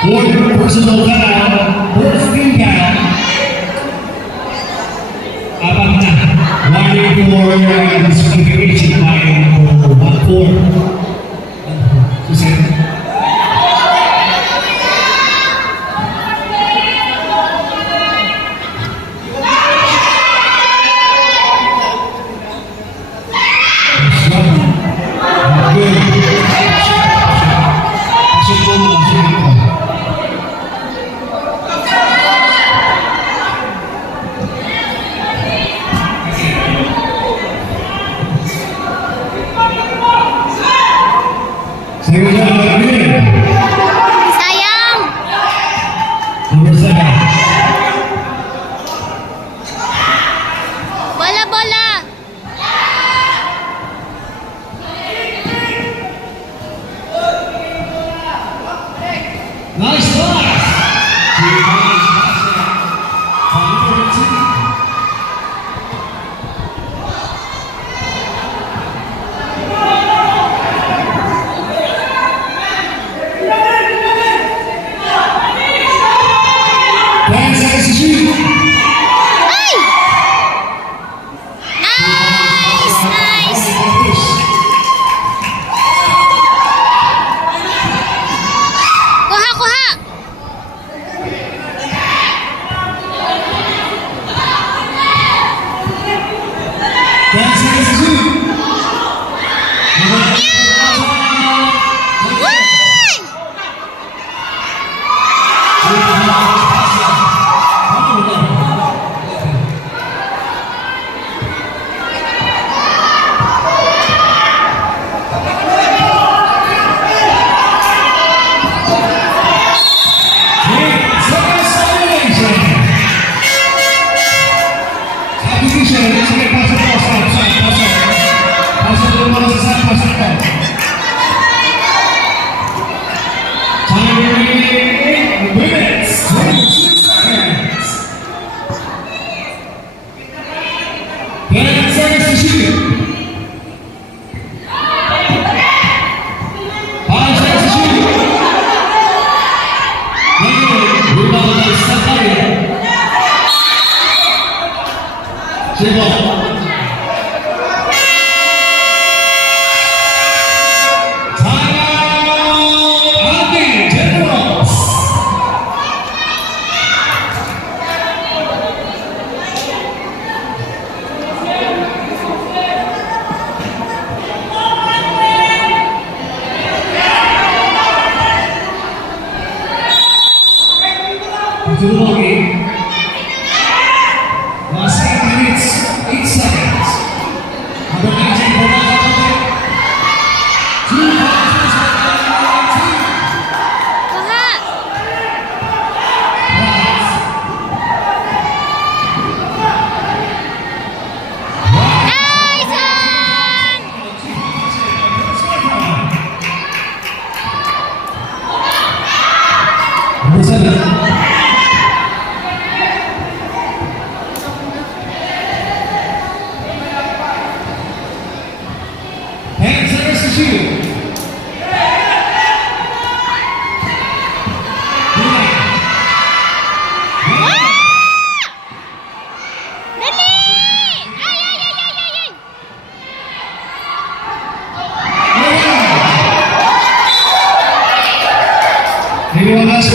Fourth personal foul, fourth team foul. Abang na, warning for disqualification by 1-4. Susan. Sayang. Bola, bola. Nice pass. Ay! Nice, nice. Kuha, kuha. Uy! To the ball game. Last 8 minutes, 8 seconds. Number 19, Bernardo. 2 points. Kuha. Nice one. Number 7. Anyone else?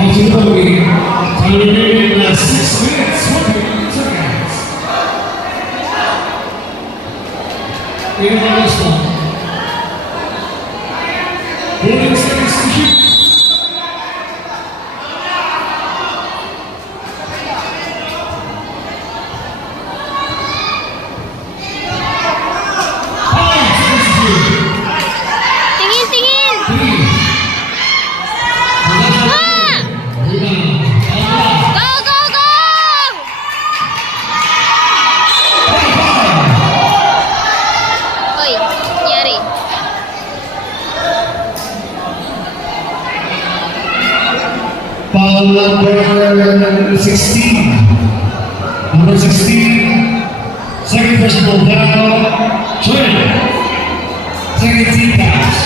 Possibility. Time remaining 6 minutes, 20 seconds. In this one. 40 seconds to shoot. Tingin, tingin! Go, go, go! Uy, nangyari. Foul number 16. Number 16. Second personal foul. 20. Second team fouls.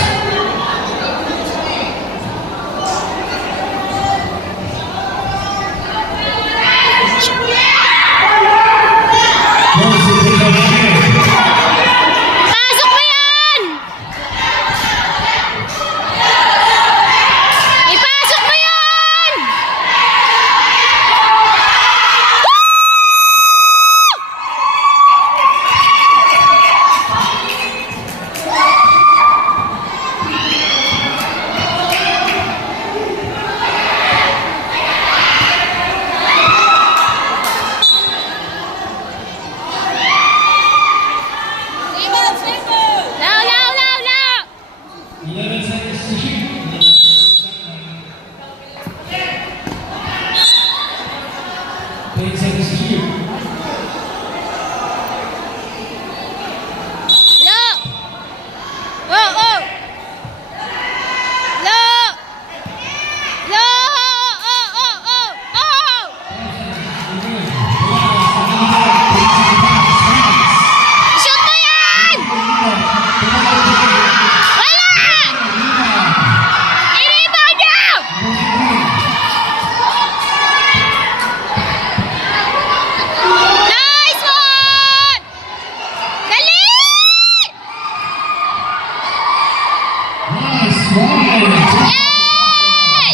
Pasok mo yan! Ipasok mo yan! Lao, lao, lao, lao! 11 seconds to shoot. 10 seconds to shoot. Lao! Oh, oh! Lao! Lao! Oh, oh, oh, oh! Shoot mo yan! Wala! I-rebound niyo! Nice one! Dali! Nice one. Yay!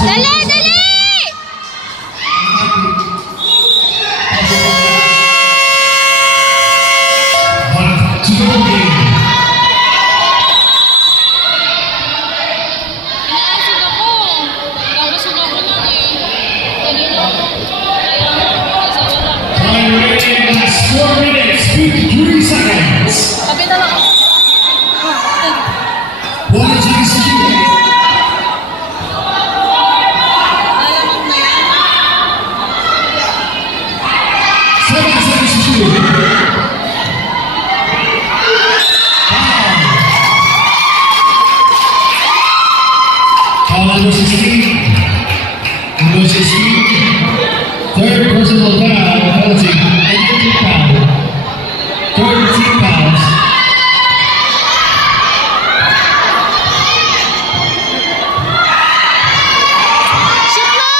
Dali, dali! Back to the game. Inaasig ako. Kakasig ako lang eh. Kanina ako. Kaya asawa lang. Time remaining 4 minutes, 53 seconds. Sabi na lang ako. 1 seconds to shoot. Lalamang na yan. 7 seconds to shoot. Foul number 16. Number 16. Third personal foul, penalty. And team foul. Third team fouls. Shoot mo!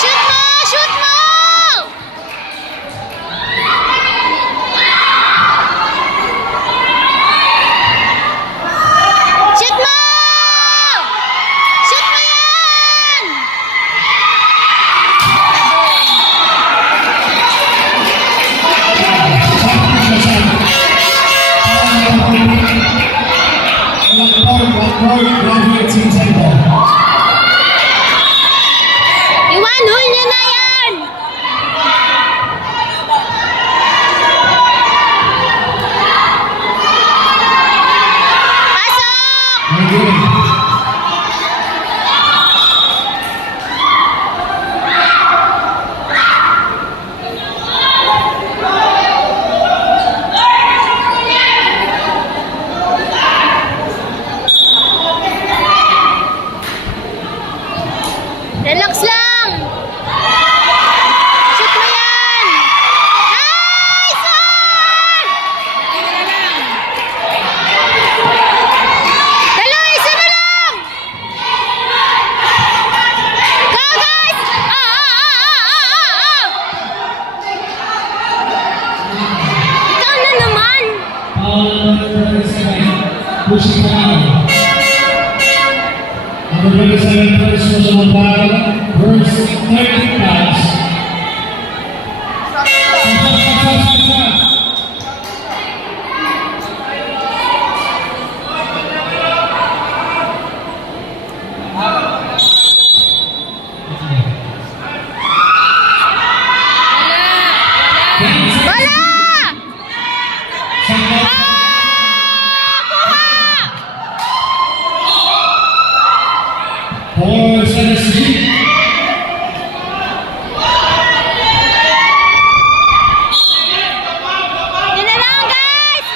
Shoot mo! Shoot mo! Shoot mo! Shoot mo yan! Team tempo. Iwan hole niyo na yan! Relax lang. Shoot mo yan. Nice one! Dalawa, isa na lang. Go guys! Ikaw na naman. Pushing down. Number 27, first was on fire. First 30 pounds. Wala! For Tennessee. Yun na lang, guys!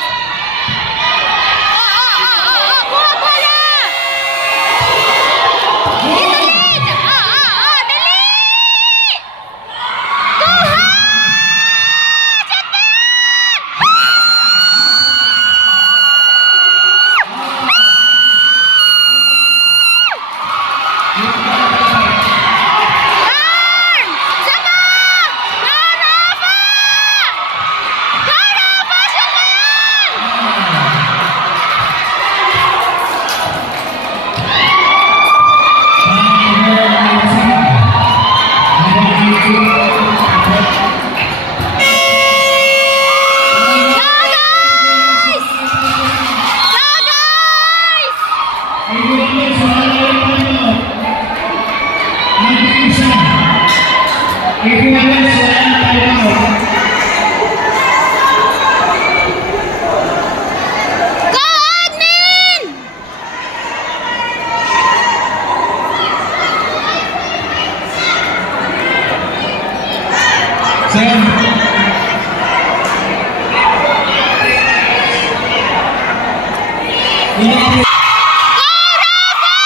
Kuha, bola! Dali! Dali! Kuha! Turn! Sama! Garafa! Garafa! Shoot mo yan! Go, guys! Go, guys! Go, admin! Go, Rafa!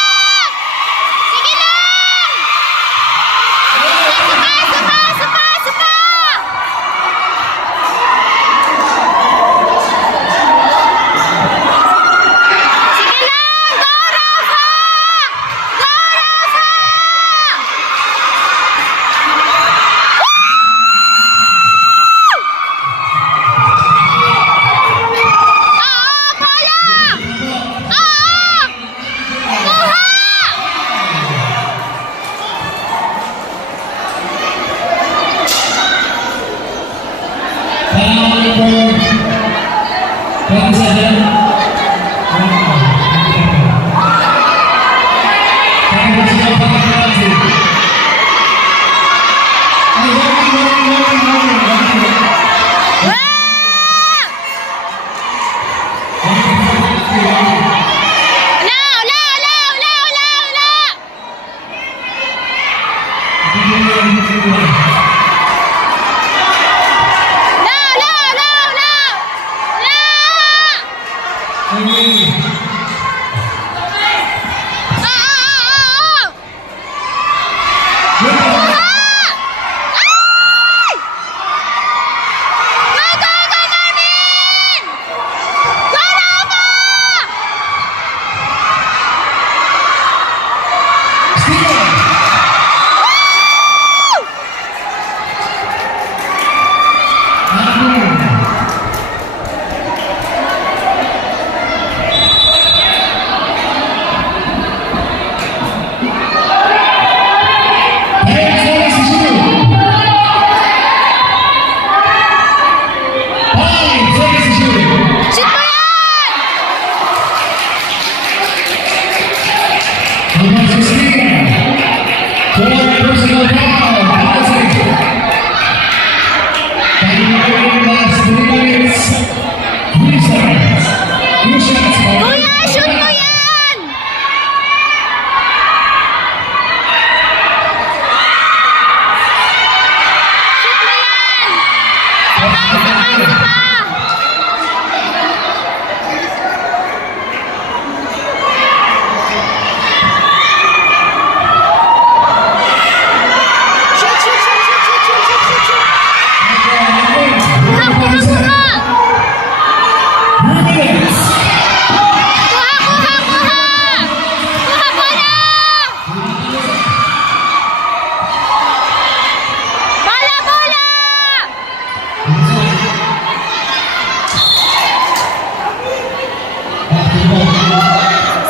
Sige lang! Supa! Sige lang! Go, Rafa! Go, Rafa! Bola! Kuha!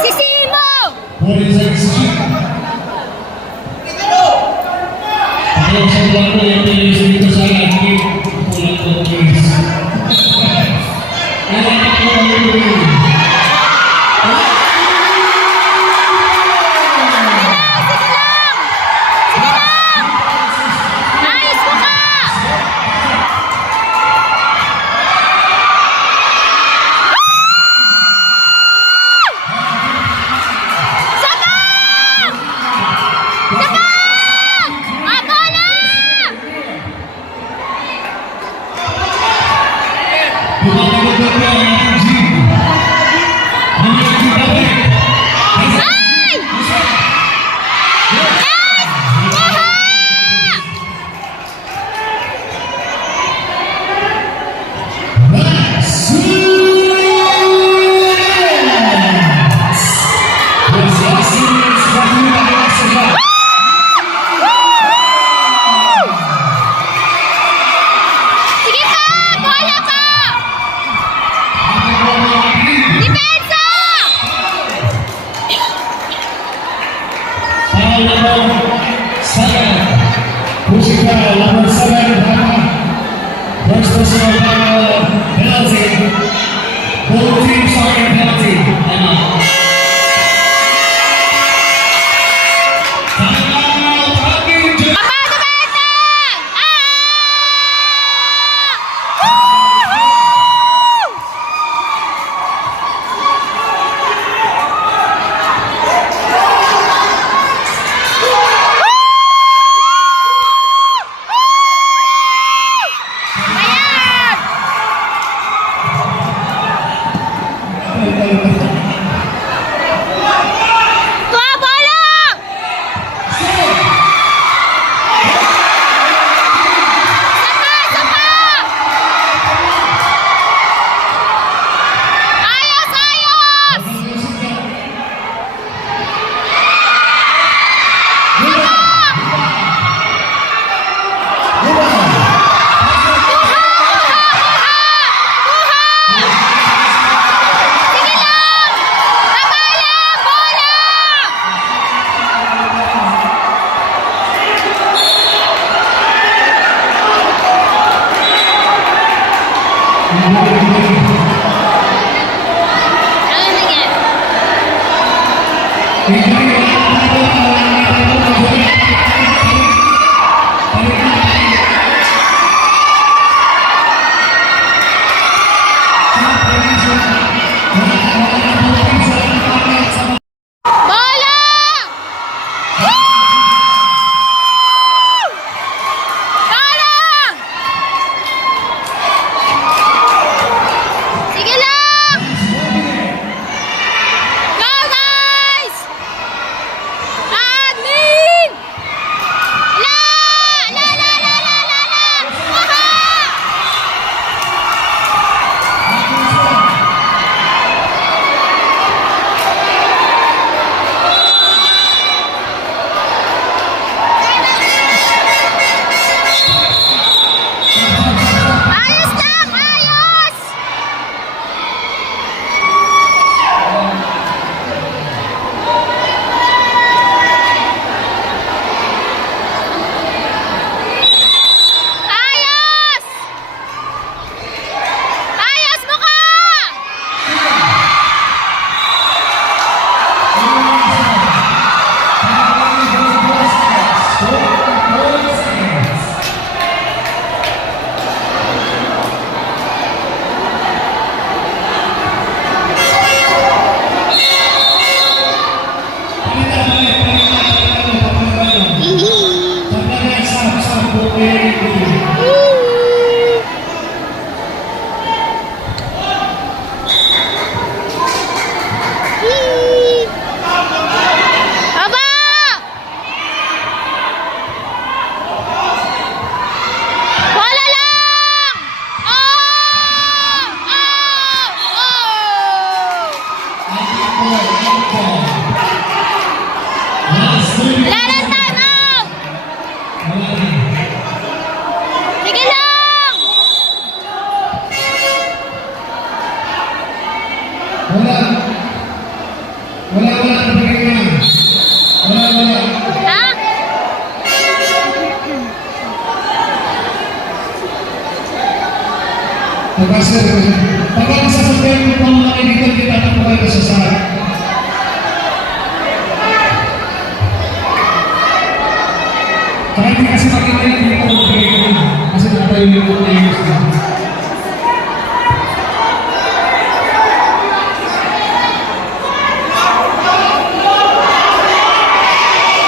Si Simo! 40 seconds to shoot. Ayun sa buwan ko yung pilis dito sa akin. Kulang ko pilis. Ayan ako ang pilis. Ayos mo ka! Sabang! Sabang! Ah, bola! Bumabagod na po ang ating team. Ang ating babalik. Ay! Yes! Kuha! Sige pa! Bola pa! Depensa! First personal foul, penalty. Both teams are in penalty. Time out. Time out. Talking to Papa, Depensa! Ah! Ayan! Kuha bola! Sapa! Sapa! Ayos! Ayos! Sige lang! Abala! Bola! Ano nangyari? Bola! Bola! Sige lang! Go, guys! Admin! La! La, la, la, la, la, la! Kuha! Ayos lang! Ayos! Ayos! Ayos mo ka! Aba! Bola lang! Oh! Oh! Oh! Wala na time out! Sige lang! Wala. Master, kapag nasasabihan mo pa mga kaibigan, tinatakbuhan ka sa sarap. Saka hindi kasi makita yung people ng training kasi nakatayo yung mga players na.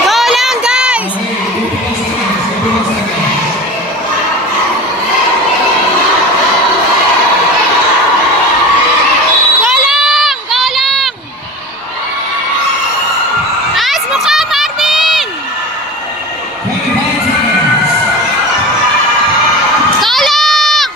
Go lang, guys! Go lang! Go lang! Ayos mo ka, Marvin! 25 seconds. Go lang!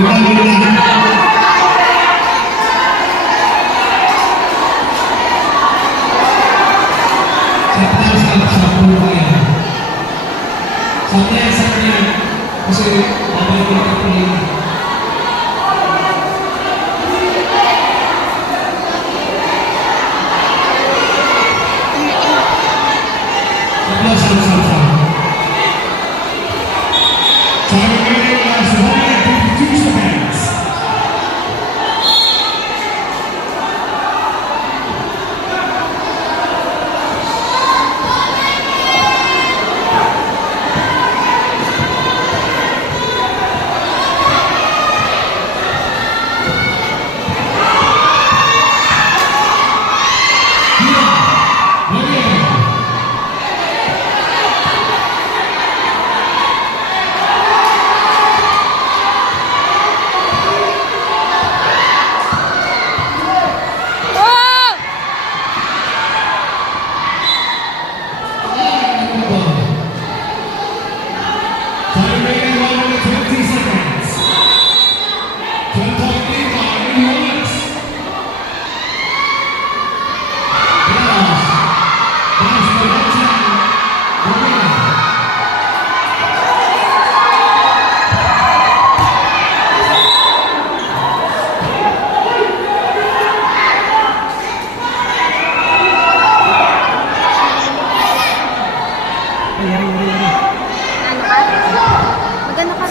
Kasi babalik ko na ito. Time remaining as 152 seconds. Oh! Time remaining 120 seconds. 10.35 minutes. Yes. That's the last time. Winner. Ano ka? Magano ka?